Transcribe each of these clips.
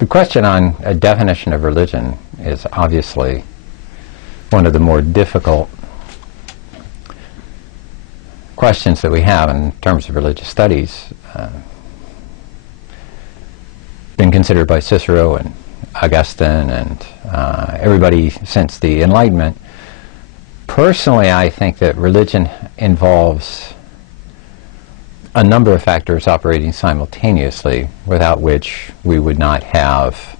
The question on a definition of religion is obviously one of the more difficult questions that we have in terms of religious studies. Been considered by Cicero and Augustine and everybody since the Enlightenment. Personally, I think that religion involves a number of factors operating simultaneously, without which we would not have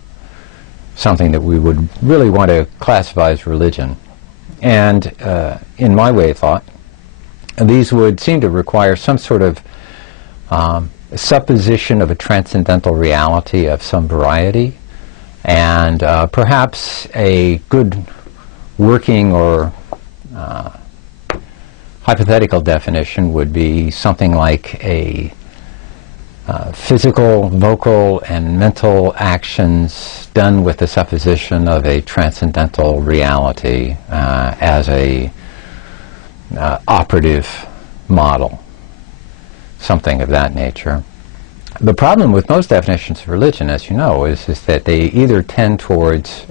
something that we would really want to classify as religion. And in my way of thought, these would seem to require some sort of supposition of a transcendental reality of some variety, and perhaps a good working or hypothetical definition would be something like a physical, vocal, and mental actions done with the supposition of a transcendental reality as a operative model, something of that nature. The problem with most definitions of religion, as you know, is that they either tend towards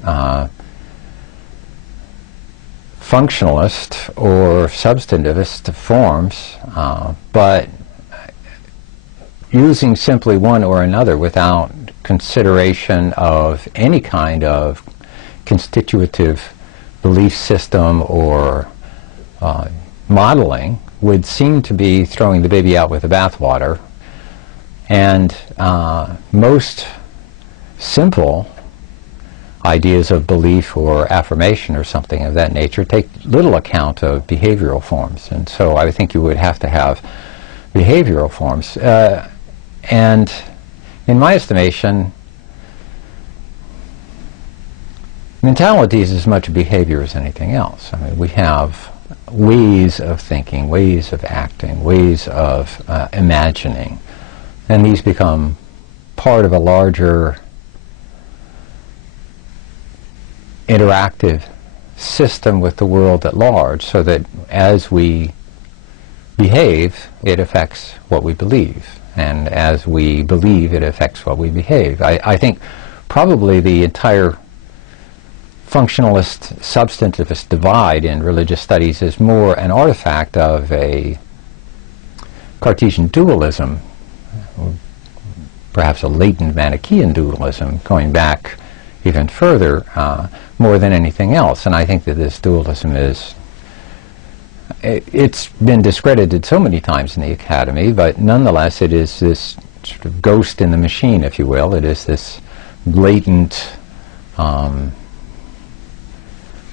functionalist or substantivist forms, but using simply one or another without consideration of any kind of constitutive belief system or modeling would seem to be throwing the baby out with the bathwater. And most simple ideas of belief or affirmation or something of that nature take little account of behavioral forms. And so I think you would have to have behavioral forms. And in my estimation, mentality is as much behavior as anything else. I mean, we have ways of thinking, ways of acting, ways of imagining, and these become part of a larger interactive system with the world at large, so that as we behave, it affects what we believe, and as we believe, it affects what we behave. I think probably the entire functionalist substantivist divide in religious studies is more an artifact of a Cartesian dualism, perhaps a latent Manichaean dualism, going back even further, more than anything else. And I think that this dualism is, it's been discredited so many times in the academy, but nonetheless it is this sort of ghost in the machine, if you will. It is this latent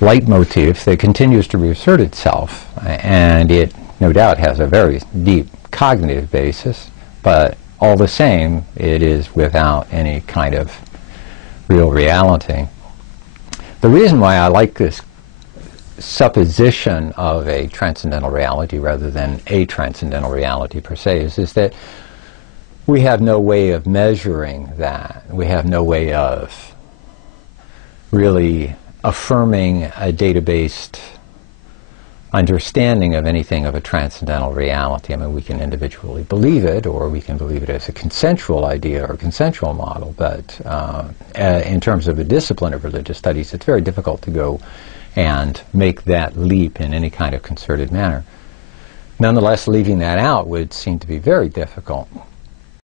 leitmotif that continues to reassert itself, and it no doubt has a very deep cognitive basis, but all the same it is without any kind of real reality. The reason why I like this supposition of a transcendental reality rather than a transcendental reality per se is that we have no way of measuring that. We have no way of really affirming a data-based understanding of anything of a transcendental reality. I mean, we can individually believe it, or we can believe it as a consensual idea or a consensual model, but in terms of a discipline of religious studies, it's very difficult to go and make that leap in any kind of concerted manner. Nonetheless, leaving that out would seem to be very difficult.